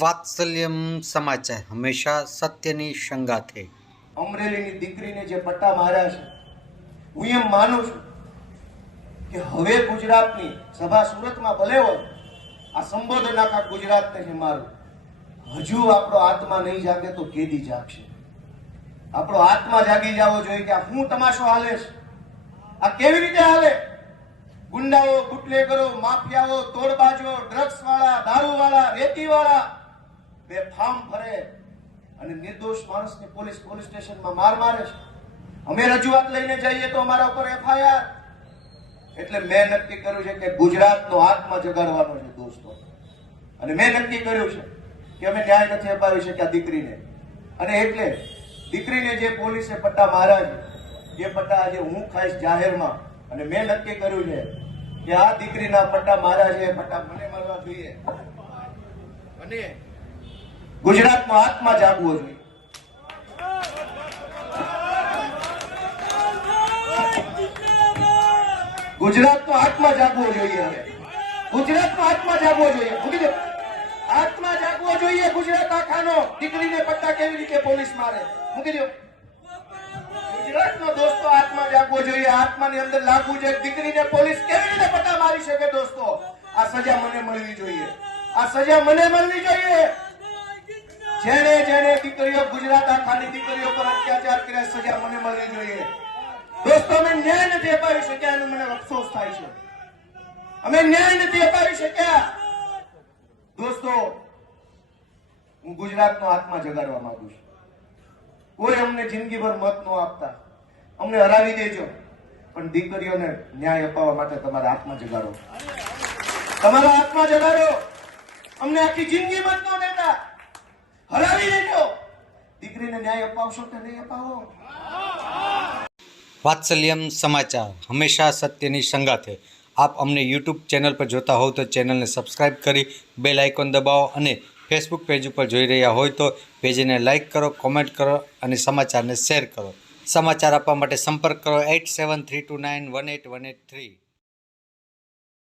વાત્સલ્યમ સમાચાર હંમેશા સત્યની સંગાથે. અમરેલીની દીકરીને જે પટ્ટા માર્યા છે, હું એમ માનું છું કે હવે ગુજરાતની સભા સુરતમાં ભલે હોય, આ સંબોધન આખા ગુજરાતને છે મારું. હજુ આપણો આત્મા નહીં જાગે તો કેદી જાગશે? આપણો આત્મા જાગી જવો જોઈએ કે આ શું તમાશો હાલે છે, આ કેવી રીતે હાલે? ગુંડાઓ, બુટલેગરો, માફિયાઓ, તોડબાજો, ડ્રગ્સ વાળા, દારૂ વાળા, રેતી વાળા બેફામ ફરે અને નિર્દોષ માણસને પોલીસ સ્ટેશનમાં મારે છે. અમે રજૂઆત લઈને જઈએ તો અમારા ઉપર એફઆઈઆર. એટલે મેં નક્કી કર્યું છે કે ગુજરાતનો આત્મા જગાડવાનો છે દોસ્તો. અને મેં નક્કી કર્યું છે કે અમે ન્યાય નથી અપાવી શક્યા દીકરીને, અને એટલે દીકરીને જે પોલીસે પટ્ટા માર્યા છે એ પટ્ટા આજે હું ખાઈશ જાહેરમાં. અને મેં નક્કી કર્યું છે કે આ દીકરીના પટ્ટા માર્યા છે એ પટ્ટા મને મળવા જોઈએ અને ગુજરાતનો આત્મા જાગવો જોઈએ. ગુજરાતનો આત્મા જાગવો જોઈએ. હવે ગુજરાતનો આત્મા જાગવો જોઈએ. મૂકી દો, આત્મા જાગવો જોઈએ ગુજરાત આખાનો. દીકરીને પટ્ટા કેવી રીતે પોલીસ મારે? મૂકી દો. ગુજરાતનો દોસ્તો આત્મા જાગવો જોઈએ. આત્માની અંદર લાગવું જોઈએ. દીકરીને પોલીસ કેવી રીતે પટ્ટા મારી શકે? દોસ્તો, આ સજા મને મળવી જોઈએ. આ સજા મને મળવી જોઈએ. જેને દીકરીઓ, ગુજરાત આખાની દીકરીઓ પર અત્યાચાર કર્યા, સજા મને મળવી જોઈએ. દોસ્તો, અમે ન્યાય નથી અપાવી શક્યા એનો મને અફસોસ થાય છે. અમે ન્યાય નથી અપાવી શક્યા. દોસ્તો, હું ગુજરાતનો આત્મા જગાડવા માંગુ છું. કોઈ અમને જિંદગીભર મત ન આપતા, અમને હરાવી દેજો, પણ દીકરીઓને ન્યાય અપાવવા માટે તમારા આત્મા જગાડો. તમારા આત્મા જગાડો. અમને આખી જિંદગી મત ન દેતા, હરાવી દેજો. દીકરીને ન્યાય અપાવશો કે નહીં અપાવો? વાત્સલ્યમ સમાચાર હંમેશા સત્યની સંગાથે. આપ અમને યુટ્યુબ ચેનલ પર જોતા હોવ તો ચેનલને સબસ્ક્રાઈબ કરી બેલ આઇકોન દબાવો, અને ફેસબુક પેજ ઉપર જોઈ રહ્યા હોય તો પેજને લાઇક કરો, કોમેન્ટ કરો અને સમાચારને શેર કરો. સમાચાર આપવા માટે સંપર્ક કરો 8732918183.